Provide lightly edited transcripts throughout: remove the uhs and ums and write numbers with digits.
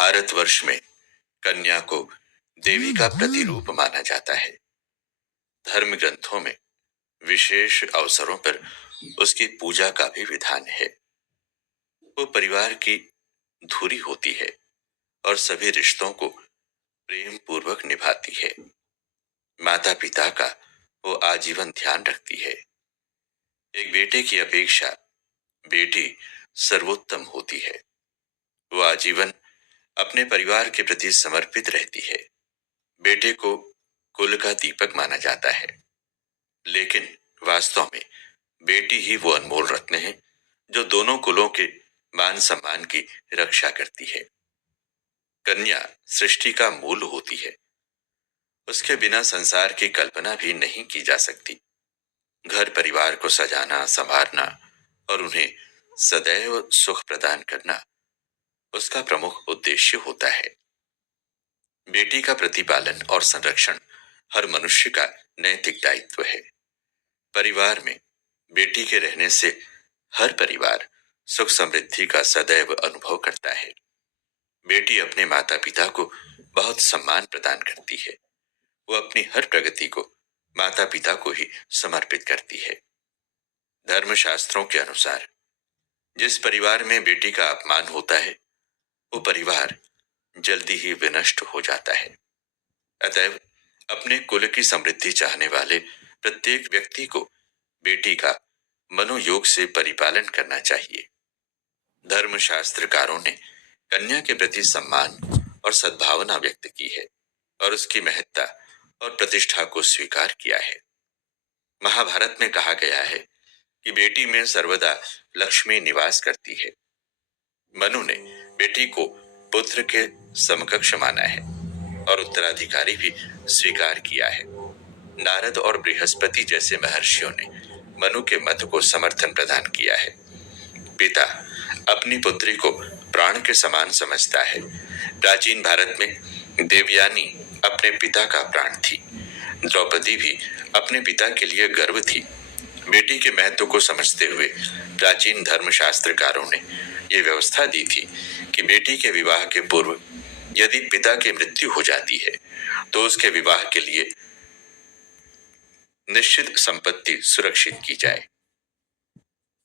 भारतवर्ष में कन्या को देवी का प्रतिरूप माना जाता है। धर्म ग्रंथों में विशेष अवसरों पर उसकी पूजा का भी विधान है। वो परिवार की धुरी होती है और सभी रिश्तों को प्रेम पूर्वक निभाती है। माता पिता का वो आजीवन ध्यान रखती है। एक बेटे की अपेक्षा बेटी सर्वोत्तम होती है। वो आजीवन अपने परिवार के प्रति समर्पित रहती है। बेटे को कुल का दीपक माना जाता है, लेकिन वास्तव में बेटी ही वो अनमोल रत्न है जो दोनों कुलों के मान सम्मान की रक्षा करती है। कन्या सृष्टि का मूल होती है। उसके बिना संसार की कल्पना भी नहीं की जा सकती। घर परिवार को सजाना, संवारना और उन्हें सदैव सुख प्रदान करना उसका प्रमुख उद्देश्य होता है। बेटी का प्रतिपालन और संरक्षण हर मनुष्य का नैतिक दायित्व है। परिवार में बेटी के रहने से हर परिवार सुख समृद्धि का सदैव अनुभव करता है। बेटी अपने माता पिता को बहुत सम्मान प्रदान करती है। वो अपनी हर प्रगति को माता पिता को ही समर्पित करती है। धर्मशास्त्रों के अनुसार जिस परिवार में बेटी का अपमान होता है, वो परिवार जल्दी ही विनष्ट हो जाता है। अतएव अपने कुल की समृद्धि चाहने वाले प्रत्येक व्यक्ति को बेटी का मनोयोग से परिपालन करना चाहिए। धर्मशास्त्रकारों ने कन्या के प्रति सम्मान और सद्भावना व्यक्त की है और उसकी महत्ता और प्रतिष्ठा को स्वीकार किया है। महाभारत में कहा गया है कि बेटी में सर्वदा लक्ष्मी निवास करती है। मनु ने बेटी को पुत्र के समकक्ष माना है और उत्तराधिकारी भी स्वीकार किया है। नारद और बृहस्पति जैसे महर्षियों ने मनु के मत को समर्थन प्रदान किया है। पिता अपनी पुत्री को प्राण के समान समझता है। प्राचीन भारत में देवयानी अपने पिता का प्राण थी। द्रौपदी भी अपने पिता के लिए गर्व थी। बेटी के महत्व को समझते हुए प्राचीन धर्मशास्त्रकारों ने ये व्यवस्था दी थी कि बेटी के विवाह के पूर्व यदि पिता की मृत्यु हो जाती है तो उसके विवाह के लिए निश्चित संपत्ति सुरक्षित की जाए।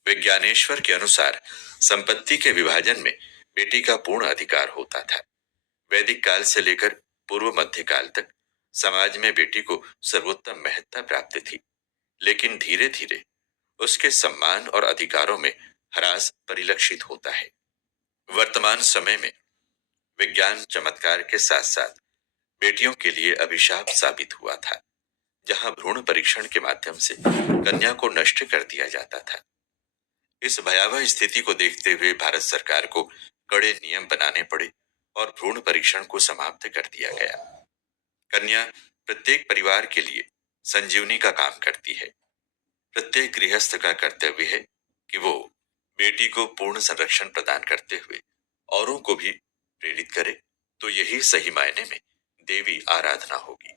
विज्ञानेश्वर के अनुसार संपत्ति के विभाजन में बेटी का पूर्ण अधिकार होता था। वैदिक काल से लेकर पूर्व मध्य काल तक समाज में बेटी को सर्वोत्तम महत्ता प्राप्त थी, लेकिन धीरे धीरे उसके सम्मान और अधिकारों में ह्रास परिलक्षित होता है। वर्तमान समय में विज्ञान चमत्कार के साथ साथ बेटियों के लिए अभिशाप साबित हुआ था, जहां भ्रूण परीक्षण के माध्यम से कन्या को नष्ट कर दिया जाता था। इस भयावह स्थिति को देखते हुए भारत सरकार को कड़े नियम बनाने पड़े और भ्रूण परीक्षण को समाप्त कर दिया गया। कन्या प्रत्येक परिवार के लिए संजीवनी का काम करती है। प्रत्येक गृहस्थ का कर्तव्य है कि वो बेटी को पूर्ण संरक्षण प्रदान करते हुए औरों को भी प्रेरित करे, तो यही सही मायने में देवी आराधना होगी।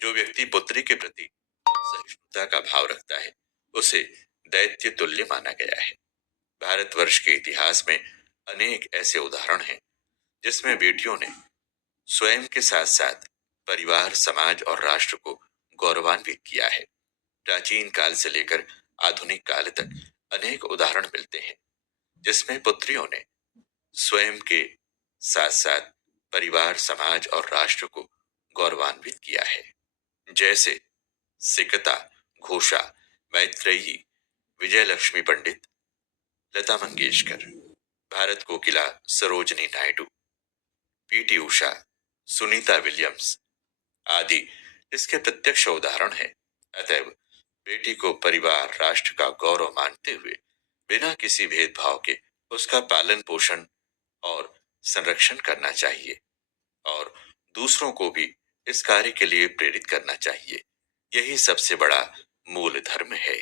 जो व्यक्ति पुत्री के प्रति सहिष्णुता का भाव रखता है, उसे दैत्य तुल्य माना गया है। भारतवर्ष के इतिहास में अनेक ऐसे उदाहरण हैं जिसमें बेटियों ने स्वयं के साथ साथ परिवार, समाज और राष्ट्र को गौरवान्वित किया है। प्राचीन काल से लेकर आधुनिक काल तक अनेक उदाहरण मिलते हैं जिसमें पुत्रियों ने स्वयं के साथ साथ परिवार, समाज और राष्ट्र को गौरवान्वित किया है। जैसे सिकता, घोषा, मैत्रेयी, विजयलक्ष्मी पंडित, लता मंगेशकर, भारत कोकिला सरोजनी नायडू, पीटी उषा, सुनीता विलियम्स आदि इसके प्रत्यक्ष उदाहरण हैं। अतएव बेटी को परिवार, राष्ट्र का गौरव मानते हुए बिना किसी भेदभाव के उसका पालन पोषण और संरक्षण करना चाहिए और दूसरों को भी इस कार्य के लिए प्रेरित करना चाहिए। यही सबसे बड़ा मूल धर्म है।